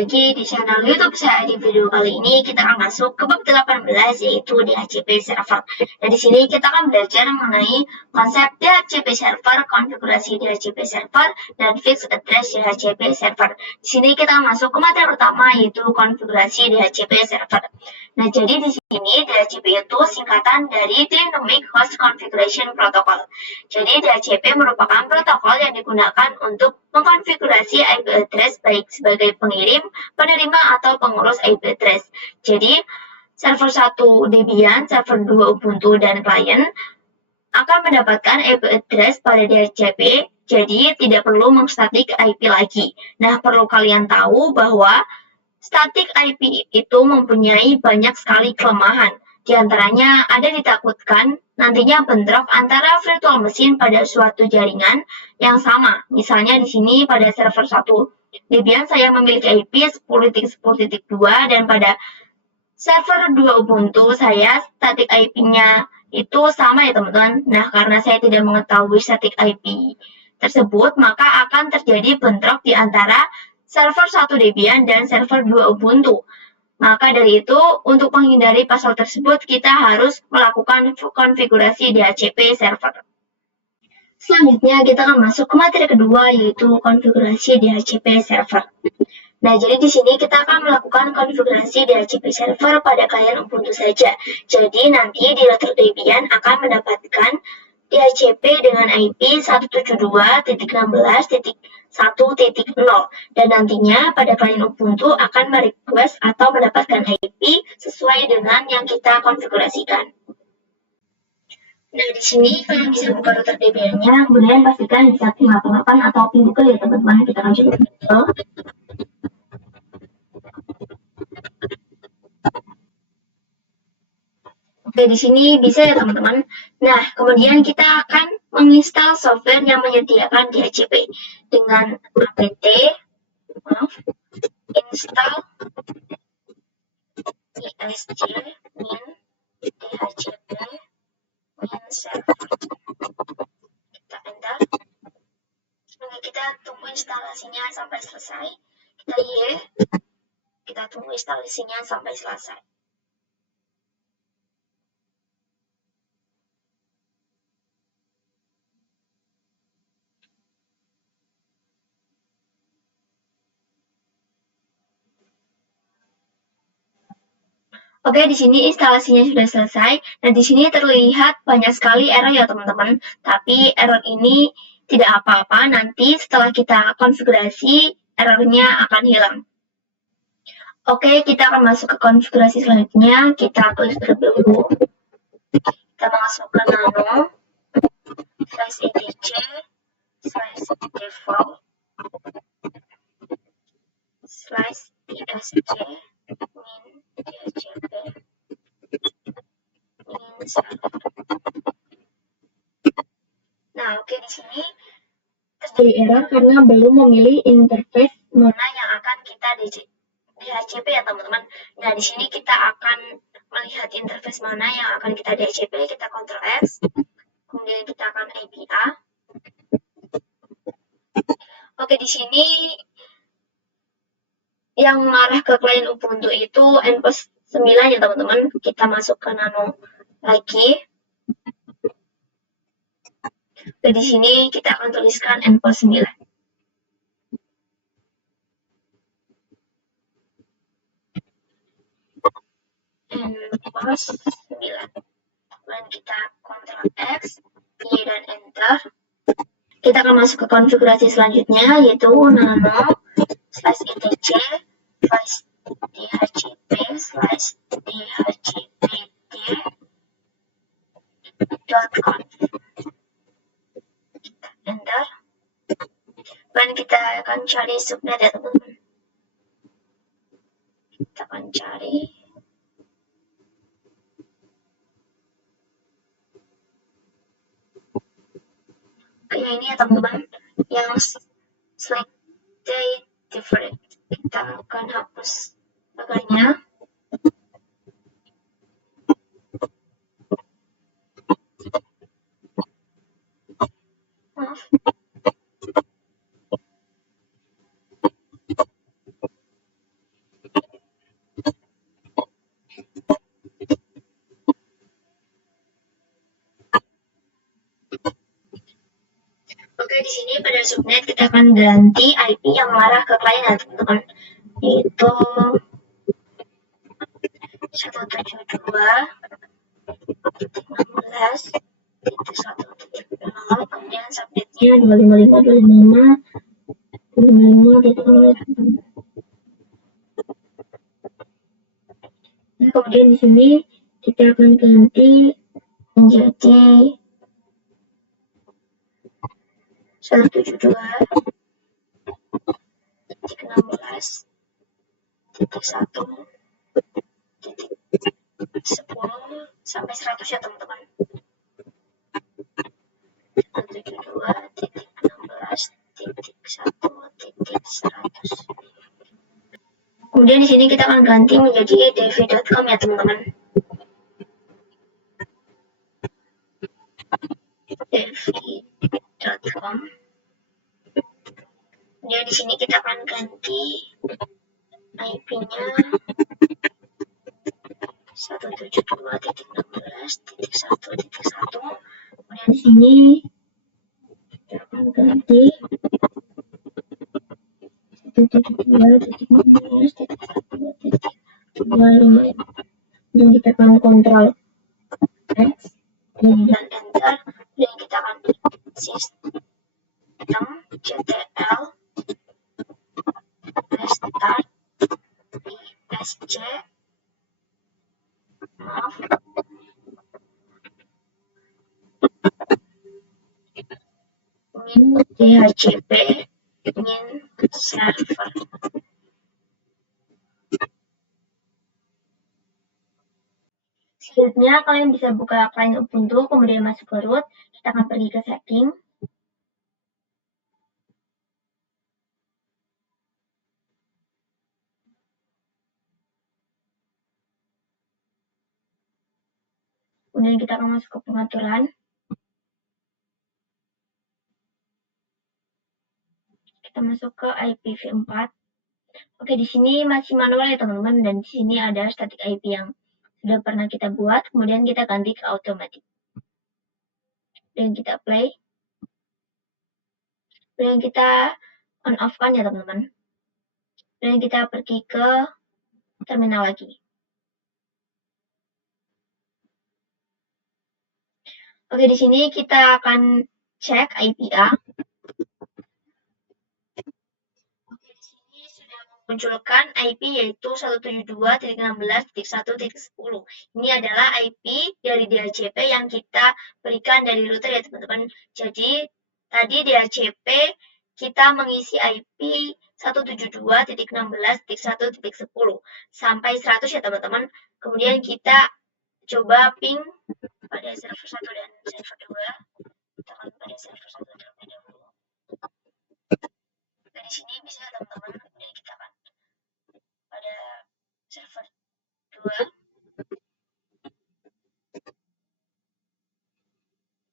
lagi di channel YouTube saya. Di video kali ini kita akan masuk ke bab 18 yaitu DHCP server. Dan di sini kita akan belajar mengenai konsep DHCP server, konfigurasi DHCP server, dan fixed address DHCP server. Di sini kita akan masuk ke materi pertama yaitu konfigurasi DHCP server. Nah, jadi di sini DHCP itu singkatan dari Dynamic Host Configuration Protocol. Jadi DHCP merupakan protokol yang digunakan untuk mengkonfigurasi IP address baik sebagai pengirim, penerima, atau pengurus IP address. Jadi, server 1 Debian, server 2 Ubuntu, dan klien akan mendapatkan IP address pada DHCP, jadi tidak perlu mengstatik IP lagi. Nah, perlu kalian tahu bahwa static IP itu mempunyai banyak sekali kelemahan. Di antaranya ada ditakutkan nantinya bentrok antara virtual machine pada suatu jaringan yang sama. Misalnya di sini pada server 1 Debian saya memiliki IP 10.10.2 dan pada server 2 Ubuntu saya static IP-nya itu sama ya teman-teman. Nah, karena saya tidak mengetahui static IP tersebut, maka akan terjadi bentrok di antara server 1 Debian dan server 2 Ubuntu. Maka dari itu, untuk menghindari pasal tersebut, kita harus melakukan konfigurasi DHCP server. Selanjutnya, kita akan masuk ke materi kedua, yaitu konfigurasi DHCP server. Nah, jadi di sini kita akan melakukan konfigurasi DHCP server pada klien Ubuntu saja. Jadi, nanti di router Debian akan mendapatkan DHCP dengan IP 172.16.1.0 dan nantinya pada klien Ubuntu akan merequest atau mendapatkan IP sesuai dengan yang kita konfigurasikan. Nah, di sini kalian bisa buka router Debian-nya, kemudian pastikan bisa pin 88 atau pin Google ya teman-teman. Kita akan coba Google. Oke, di sini bisa ya teman-teman. Nah, kemudian kita akan menginstal software yang menyediakan DHCP dengan apt install isg-min dhcp min server. Kita enter. Oke, kita tunggu instalasinya sampai selesai. Kita kita tunggu instalasinya sampai selesai. Oke, di sini instalasinya sudah selesai. Nah, di sini terlihat banyak sekali error ya, teman-teman. Tapi error ini tidak apa-apa. Nanti setelah kita konfigurasi, errornya akan hilang. Oke, kita akan masuk ke konfigurasi selanjutnya. Kita klik terlebih dahulu. Kita masuk ke nano /etc /default /isg min dhcp min server. Nah, oke, di sini terjadi error karena belum memilih interface mana yang akan kita DHCP ya teman-teman. Nah, di sini kita akan melihat interface mana yang akan kita DHCP. Kita Ctrl X, kemudian kita akan APA. Oke, di sini yang mengarah ke klien Ubuntu itu nPost 9 ya teman-teman. Kita masuk ke nano lagi. Dan di sini kita akan tuliskan nPost 9. nPost 9. Kemudian kita Ctrl X, Y, dan Enter. Kita akan masuk ke konfigurasi selanjutnya, yaitu nano /etc /dhcp /dhcpd.conf. Enter. Dan kita akan cari subnet ya teman-teman. Kita akan cari. Kayak ini ya teman-teman, yang select date different. Kita akan hapus bagiannya. Maaf. di sini pada subnet kita akan ganti IP yang mengarah ke klien ya teman-teman, yaitu 172.16.1.0, kemudian subnetnya 255.255.255.0. Nah, kemudian di sini kita akan ganti menjadi 172.16.1.10 sampai 100 ya teman-teman. 172.16.1.100. Kemudian di sini kita akan ganti menjadi devi.com ya teman-teman. Devi.com. Kemudian di sini kita akan ganti IP-nya 172.16.1.1. Kemudian di sini kita akan ganti 172.16.1.25. Dan kita akan kontrol X dan enter. Dan kita akan sistem ctl restart isc min dhcp min server. Selanjutnya kalian bisa buka klien Ubuntu, kemudian masuk ke root. Kita akan pergi ke setting. Kemudian kita akan masuk ke pengaturan. Kita masuk ke IPv4. Oke, di sini masih manual ya teman-teman, dan di sini ada static IP yang sudah pernah kita buat, kemudian kita ganti ke automatic. Dan kita play. Dan kita on off kan ya teman-teman. Dan kita pergi ke terminal lagi. Oke, di sini kita akan cek IP-A. Oke, di sini sudah memunculkan IP yaitu 172.16.1.10. Ini adalah IP dari DHCP yang kita berikan dari router ya teman-teman. Jadi tadi DHCP kita mengisi IP 172.16.1.10 sampai 100 ya teman-teman. Kemudian kita coba ping pada server 1 dan server 2. Kita akan pada server 1 terlebih dahulu. Nah, di sini bisa teman-teman, kemudian kita akan pada server 2.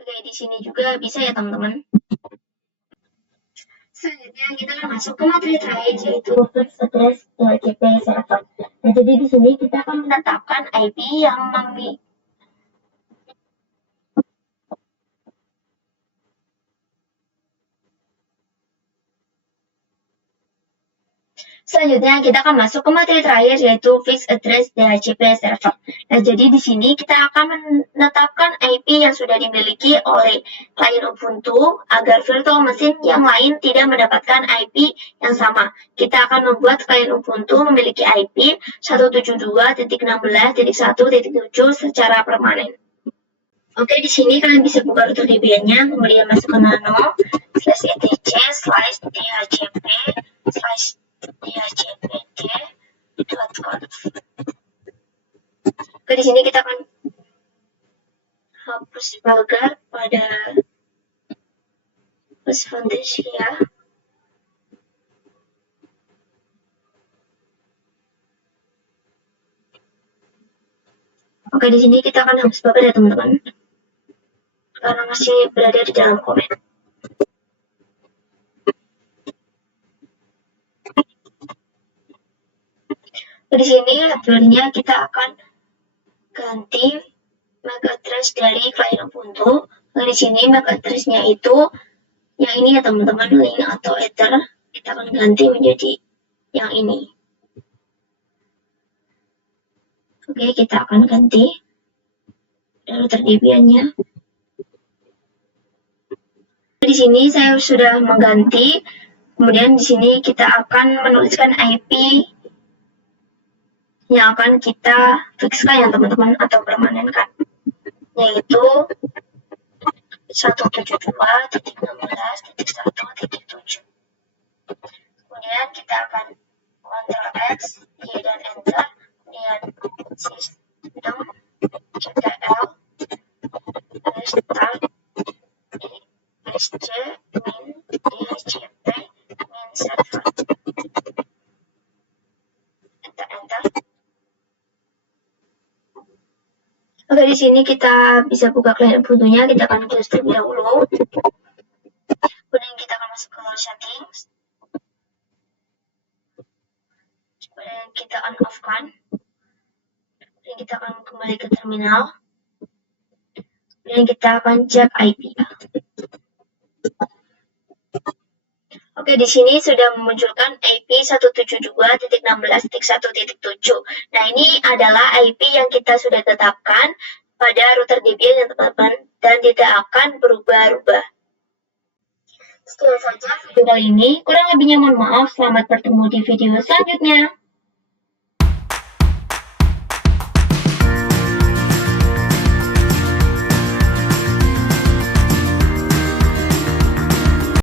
Oke, di sini juga bisa ya teman-teman. Selanjutnya kita akan masuk ke materi terakhir, yaitu fixed address DHCP server. Nah, jadi di sini kita akan menetapkan IP yang Selanjutnya kita akan masuk ke materi terakhir, yaitu fixed address DHCP server. Nah, jadi di sini kita akan menetapkan IP yang sudah dimiliki oleh klien Ubuntu agar virtual mesin yang lain tidak mendapatkan IP yang sama. Kita akan membuat klien Ubuntu memiliki IP 172.16.1.7 secara permanen. Oke, di sini kalian bisa buka router DBA-nya, kemudian masuk ke nano /etc/dhcp/dhcpd.conf. Oke, di sini kita akan hapus vulgar pada host Fantasia. Oke, di sini kita akan hapus vulgar ya teman-teman, karena masih berada di dalam komen. Di sini hardware-nya kita akan ganti MAC address dari klien Ubuntu. Nah, di sini MAC address-nya itu Yang ini ya teman-teman, link atau Ether, kita akan ganti menjadi yang ini. Oke, kita akan ganti router DB-nya. Di sini saya sudah mengganti. Kemudian di sini kita akan menuliskan IP yang akan kita fixkan ya teman-teman, atau permanenkan, yaitu 172.16.1.7. Kemudian kita akan Ctrl X, Y dan Enter. Kemudian sistem ctl restart sc min dhcp min server. Enter. Oke, di sini kita bisa buka client Ubuntu-nya. Kita akan close terlebih dahulu. Kemudian kita akan masuk ke settings. Kemudian kita on-off-kan. Kemudian kita akan kembali ke terminal. Kemudian kita akan cek IP. Oke, di sini sudah memunculkan IP 172.16.1.7. Nah, ini adalah IP yang kita sudah tetapkan pada router Debian ya teman-teman, dan tidak akan berubah-ubah. Sekian saja video kali ini. Kurang lebihnya mohon maaf. Selamat bertemu di video selanjutnya.